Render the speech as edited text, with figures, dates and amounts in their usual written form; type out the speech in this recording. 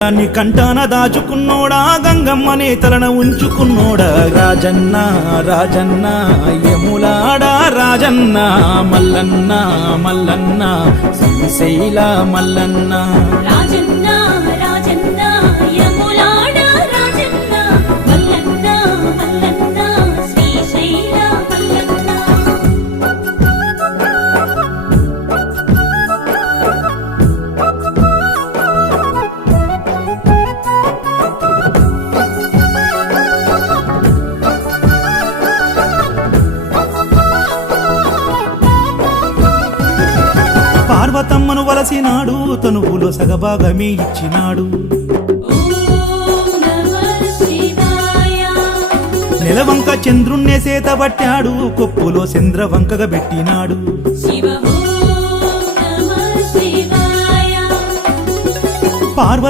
దాన్ని కంటాన దాచుకున్నోడా గంగమ్మనే తలన ఉంచుకున్నోడా రాజన్న రాజన్న యములాడా రాజన్న మల్లన్న మల్లన్న శ్రీశైల మల్లన్న రాజన్న రాజన్న యములాడా రాజన్న మల్లన్న మల్లన్న శ్రీశైల మల్లన్న పార్వతమ్మను వలసినాడు తనువులో సగభాగమే ఇచ్చినాడు ఓం నమః శివాయ నెలవంక చంద్రుణ్ణే సేతబట్టాడు కొప్పులో చంద్రవంకగా పెట్టినాడు శివ ఓం నమః శివాయ పార్వ